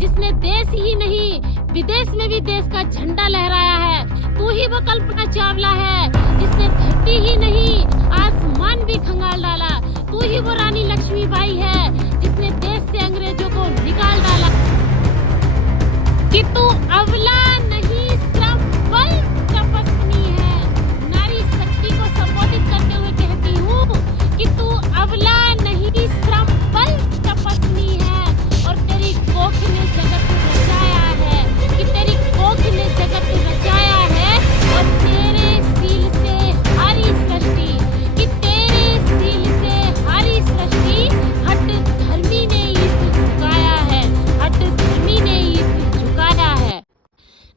जिसने देश ही नहीं विदेश में भी देश का झंडा लहराया है। तू ही वो कल्पना चावला है जिसने धरती ही नहीं आसमान भी खंगाल डाला। तू ही वो रानी लक्ष्मीबाई है जिसने देश से अंग्रेजों को निकाल डाला। कि तू अबला नहीं श्रम बल तपस्वी है। नारी शक्ति को संबोधित करते हुए कहती हूँ कि तू अबला नहीं श्रम बल तपस्वी है। और तेरी कोख ने जगत रचाया है, कि तेरी कोख ने जगत रचाया है। और तेरे सील से हारी सृष्टि, कि तेरे सील से हारी सृष्टि। हट धर्मी ने इस झुकाया है, हट धर्मी ने इस झुकाया है।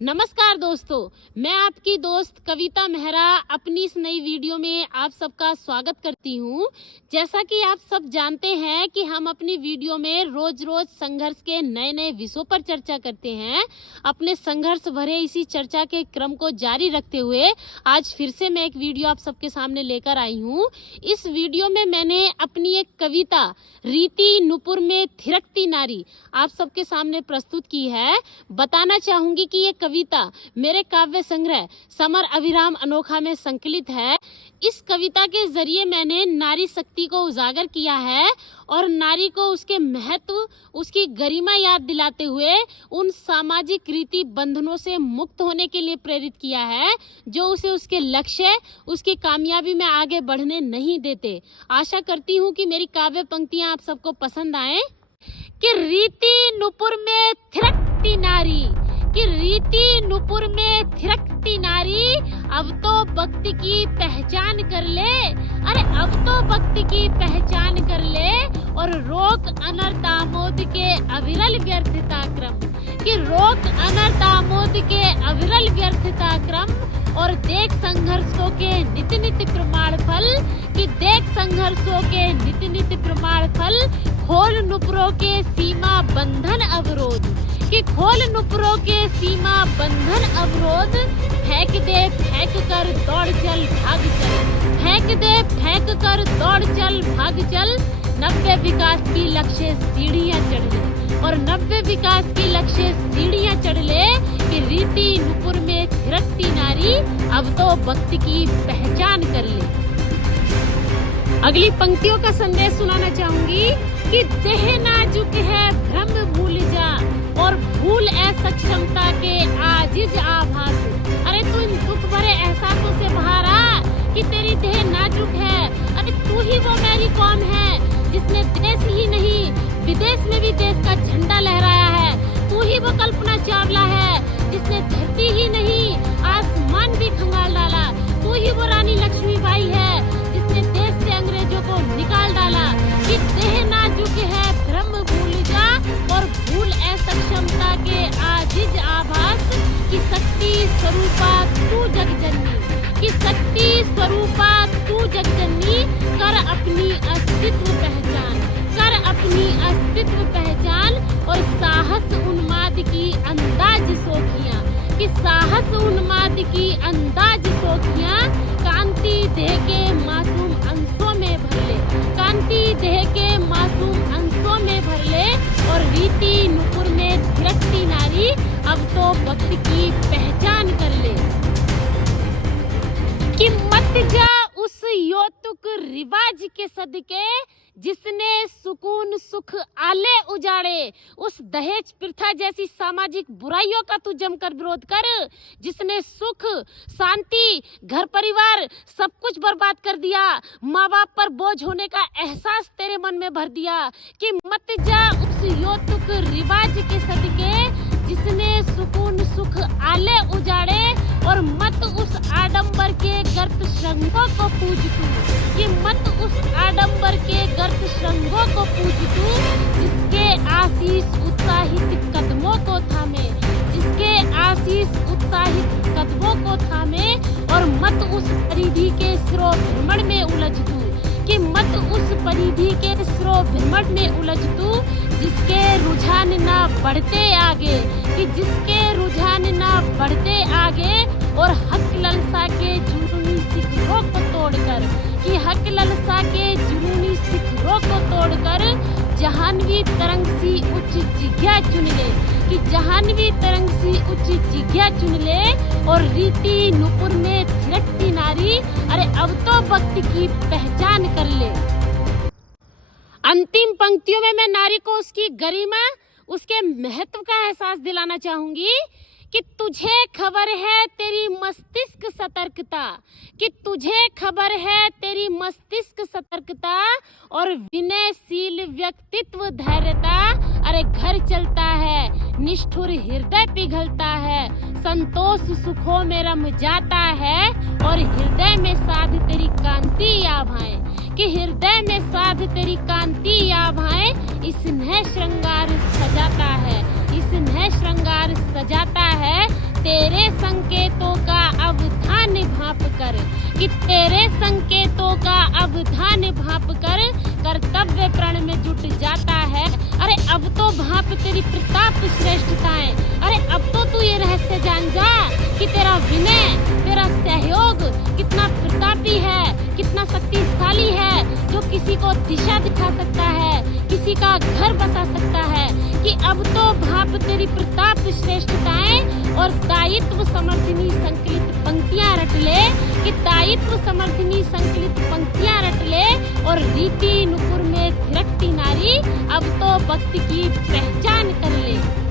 नमस्कार दोस्तों, मैं आपकी दोस्त कविता मेहरा अपनी इस नई वीडियो में आप सबका स्वागत करती हूँ। जैसा कि आप सब जानते हैं कि हम अपनी वीडियो में रोज रोज संघर्ष के नए नए विषयों पर चर्चा करते हैं। अपने संघर्ष भरे इसी चर्चा के क्रम को जारी रखते हुए आज फिर से मैं एक वीडियो आप सबके सामने लेकर आई हूँ। इस वीडियो में मैंने अपनी एक कविता रीति नुपुर में थिरकती नारी आप सबके सामने प्रस्तुत की है। बताना चाहूंगी कि ये कविता मेरे काव्य संग्रह समर अभिराम अनोखा में संकलित है। इस कविता के जरिए मैंने नारी शक्ति को उजागर किया है और नारी को उसके महत्व, उसकी गरिमा याद दिलाते हुए उन सामाजिक रीति बंधनों से मुक्त होने के लिए प्रेरित किया है जो उसे उसके लक्ष्य, उसकी कामयाबी में आगे बढ़ने नहीं देते। आशा करती हूँ कि मेरी काव्य पंक्तियाँ आप सबको पसंद आए। कि रीति नुपुर में थिरकती नारी, कि रीति नुपुर में थिरकती नारी, अब तो भक्ति की पहचान कर ले। अरे अब तो भक्ति की पहचान कर ले और रोक अनर्थ आमोद के अविरल व्यर्थता क्रम। कि रोक अनर्थ आमोद के अविरल व्यर्थता क्रम और देख संघर्षों के नित्य नित्य प्रमाण फल। कि देख संघर्षों के नित्य नित्य प्रमाण फल। खोल नुपुरों के सीमा बंधन अवरोध, कि खोल नुपुरों के सीमा बंधन अवरोध। फेंक दे फेंक कर दौड़ चल भाग चल, फेंक दे फेंक कर दौड़ चल भाग चल। नव्य विकास की लक्ष्य सीढ़ियां चढ़ ले और नव्य विकास की लक्ष्य सीढ़ियां चढ़ ले। कि रीति नुपुर में थिरकती नारी, अब तो भक्ति की पहचान कर ले। अगली पंक्तियों का संदेश सुनाना चाहूंगी कि देह नाजुक है भ्रम भूल जा और भूल असक्षमता के आजिज आभास। अरे तू इन दुख भरे एहसासों से बाहर आ कि तेरी देह नाजुक है। अरे तू ही वो मेरी कौम है जिसने देश ही नहीं विदेश में भी देश का झंडा लहराया है। तू ही वो कल्पना चावला है जिसने धरती ही नहीं आसमान भी खंगाल डाला। तू ही वो रानी लक्ष्मीबाई है जिसने देश से अंग्रेजों को निकाल डाला। कि देह नाजुक है भ्रम भूल जा और भूल असक्षमता के आजिज आभास। कि शक्ति स्वरूपा तू जगजननी, कि शक्ति स्वरूपा तू जगजननी। कर अपनी अस्तित्व पहचान, कर अपनी अस्तित्व पहचान और साहस उन्माद की अंदाज सोखियां। कि साहस उन्माद की अंदाज सोखियां कांति देह के मासूम अंशों में भर ले, कांति देह के मासूम अंशों में भर ले। और रीति नुपुर में थिरकती नारी, अब तो भक्ति की पहचान कर ले। कि मत जा उस यौतुक रिवाज के सदके जिसने सुकून सुख आले उजाड़े। उस दहेज प्रथा जैसी सामाजिक बुराइयों का तू जमकर विरोध कर जिसने सुख, शांति, घर परिवार सब कुछ बर्बाद कर दिया। माँ बाप पर बोझ होने का एहसास तेरे मन में भर दिया। कि मत जा उस यौतुक रिवाज के सदके जिसने सुकून सुख आले उजाड़े और मत उस आडंबर के गर्त श्रृंगों को पूज तू। कि मत उस आडंबर के गर्त श्रृंगों को पूज तू जिसके आशीष उत्साहित कदमों को थामे, जिसके आशीष उत्साहित कदमों को थामे। और मत उस परिधि के सिरो भ्रमण में उलझ तू। कि मत उस परिधि के सिरो भ्रमण में उलझ तू जिसके रुझान ना बढ़ते आगे। कि जिसके रुझान ना बढ़ते आगे और हक ललसा के जुनूनी शिखरों को तोड़कर। कि हक ललसा के जुनूनी शिखरों को तोड़कर जहानवी तरंग सी उच्च जिज्ञा चुन ले। कि जहानवी तरंग सी उच्च जिज्ञा चुन ले और रीति नुपुर में थिरकती नारी, अरे अब तो वक्त की पहचान कर ले। अंतिम पंक्तियों में मैं नारी को उसकी गरिमा, उसके महत्व का एहसास दिलाना चाहूंगी कि तुझे खबर है तेरी मस्तिष्क सतर्कता, कि तुझे खबर है तेरी मस्तिष्क सतर्कता और विनयशील व्यक्तित्व धैर्यता, अरे घर चलता है निष्ठुर हृदय पिघलता है, संतोष सुखों में रम जाता है और हृदय में साध तेरी कांति आभाएं, कि हृदय में साध तेरी कांति आभाएं, स्नेह श्रृंगार सजाता है, स्नेह श्रृंगार सजाता है तेरे संकेतों का अवधान भांप कर, कि तेरे संकेतों का अवधान भांप कर कर्तव्य प्रण में जुट जाता है। अरे अब तो भांप तेरी प्रताप श्रेष्ठताएं, अरे अब तो तू ये रहस्य जान जा कि तेरा विनय, तेरा सहयोग कितना प्रतापी है, कितना शक्तिशाली है, जो किसी को दिशा दिखा सकता है, किसी का घर बसा सकता है, कि अब तो भाप तेरी प्रताप श्रेष्ठताएं और दायित्व समर्थिनी संकलित पंक्तियां रट ले, कि दायित्व समर्थिनी संकलित पंक्तियां रट ले और रीति नुपुर में थिरकती नारी अब तो वक्त की पहचान कर ले।